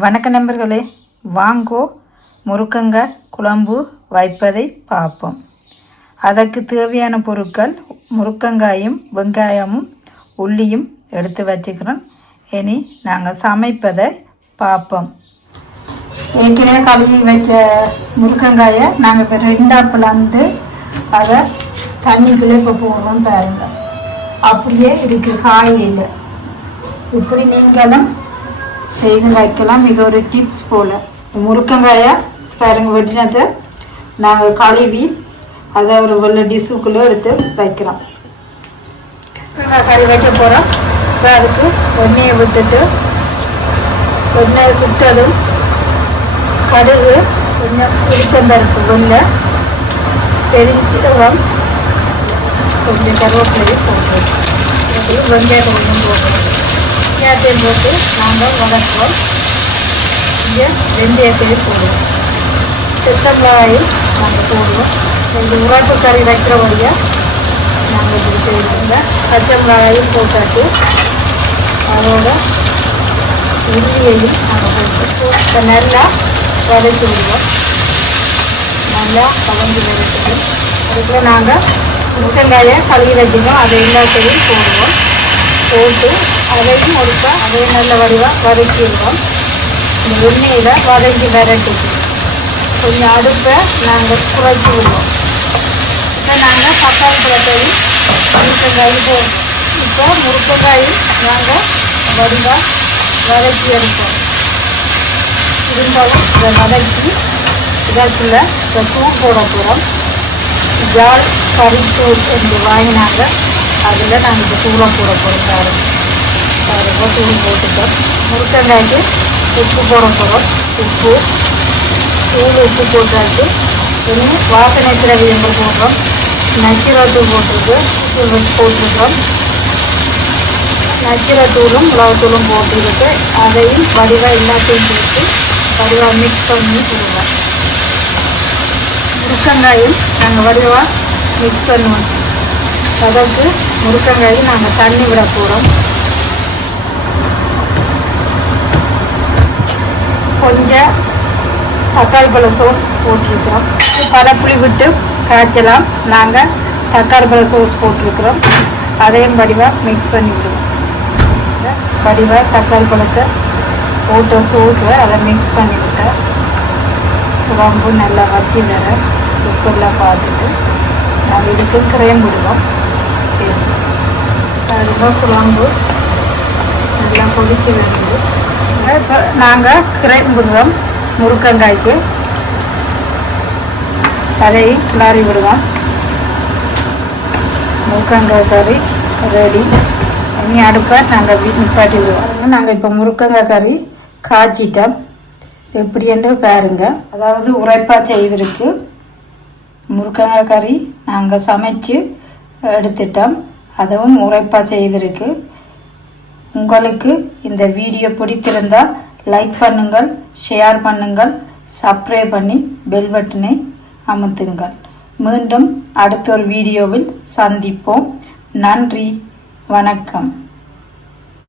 வணக்க நண்பர்களே வாங்கோ முருக்கங்காய் குழம்பு வைப்பதை பார்ப்போம். அதற்கு தேவையான பொருட்கள் முருக்கங்காயும் வெங்காயமும் உள்ளியும் எடுத்து வச்சுக்கிறோம். இனி நாங்கள் சமைப்பதை பார்ப்போம். ஏற்கனவே கழுவி வச்ச முருக்கங்காயை நாங்கள் இப்போ ரெண்டாக பிளந்து அதை தண்ணிக்குள்ளே இப்போ போடுறோம் பாருங்கள் அப்படியே இதுக்கு காய் இல்லை இப்படி நீங்களும் செய்து வைக்கலாம். இது ஒரு டிப்ஸ் போல். முருக்கங்காயை பாருங்க வெட்டினதை. நாங்கள் கழுவி அதை ஒரு வெள்ளை டிஷ்ஷுக்குள்ளே எடுத்து வைக்கிறோம். முருங்கங்காய் கறி வைக்க போகிறோம் இப்போ அதுக்கு எண்ணெயை விட்டுட்டு எண்ணெயை சுட்டதும் கடுகு கொஞ்சம் உளுத்தம்பருப்பு வெள்ளை பெருஞ்சீரகம் கொஞ்சம் கருவேப்பிலையும் போட்டு இது வெங்காயம் போட்டு. போட்டு போட்டு நாங்கள் வதக்குவோம் இங்கே வெந்தயத்தையும் போடுவோம் செத்தங்காயும் நாங்கள் போடுவோம் ரெண்டு உரப்பு கறி வைக்கிற வழியாக நாங்கள் இப்படி செய்வோங்க பச்சைங்காயும் போட்டாச்சு அதோட உள்ளியையும் நாங்கள் போட்டு இப்போ நல்லா வதக்கி விடுவோம் நல்லா வதங்கி வரட்டும் அதுக்குள்ள நாங்கள் முருங்கைக்காயை கழுவி வச்சுக்கோம் அதை எல்லாத்தையும் போடுவோம் போட்டு அதையும் ஒருக்கா அதையும் நல்ல வடிவாக வதக்கிடுவோம் இந்த எண்ணெயில் வதக்கி வரட்டும் கொஞ்சம் அடுப்பை நாங்கள் குறைச்சி விடுவோம் இப்போ நாங்கள் தக்காளி பழத்தையும் முருங்கைக்காயும் போடுவோம் இப்போ முருங்கைக்காயும் நாங்கள் வடிவாக வதக்கி எடுப்போம் திரும்பவும் அதை வதக்கி இடத்துல இப்போ தூள் போட போகிறோம் ஜால் கறித்தூள் என்று வாங்கினாங்க அதில் நாங்கள் இப்போ தூளை போட போகிறோம் பாருங்க பாருங்க தூள் போட்டுட்டோம் முருங்கைக்காய்க்கு உப்பு போட போகிறோம் உப்பு தூள் உப்பு போட்டாச்சு. இன்னும் வாசனை திரவியங்கள் போடுறோம். நச்சிரத்தூள் போட்டுட்டு உப்பு போட்டுருக்கோம். நச்சிரத்தூளும் மிளகாத்தூளும் போட்டுக்கிட்டு அதையும் வடிவாக எல்லாத்தையும் போட்டு வடிவாக மிக்ஸ் பண்ணி விடுவோம் முருக்கங்காயும் நாங்கள் வடிவாக மிக்ஸ் பண்ணுவோம் அதற்கு முருக்கங்காயும் நாங்கள் தண்ணி விட போகிறோம் கொஞ்சம் தக்காளி பழ சோஸ் போட்டிருக்கிறோம் பழப்புளி விட்டு காய்ச்சலாம். நாங்கள் தக்காளி பழ சோஸ் போட்டிருக்கிறோம். அதையும் வடிவாக மிக்ஸ் பண்ணி விடுவோம். வடிவாக தக்காளி பழத்தை போட்ட சோஸை அதை மிக்ஸ் பண்ணி விட்டேன் குழம்பு நல்லா வத்தி வர உப்பெல்லாம் பார்த்துட்டு நாங்கள் இதுக்கு கிரேம் விடுவோம் அதுதான் குழம்பு. நல்லா கொதிச்சு பாருங்க இப்போ நாங்கள் கிரேம் முருக்கங்காய்க்கு அதை கிளாரி விடுவோம். முருக்கங்காய் கறி ரெடி இனி அடுப்பை நாங்கள் நிப்பாட்டி விடுவோம். நாங்கள் இப்போ முருக்கங்காய் கறி காய்ச்சிட்டோம். எப்படின்னு பாருங்க. அதாவது உரைப்பா செய்திருக்கு முருக்கங்காய் கறி நாங்கள் சமைச்சு எடுத்துட்டோம். அதுவும் உரைப்பா செய்திருக்கு உங்களுக்கு இந்த வீடியோ பிடித்திருந்தால் லைக் பண்ணுங்கள் ஷேர் பண்ணுங்கள் சப்ஸ்கிரைப் பண்ணி பெல் பட்டனை அமுத்துங்கள் மீண்டும் அடுத்த ஒரு வீடியோவில் சந்திப்போம். நன்றி வணக்கம்.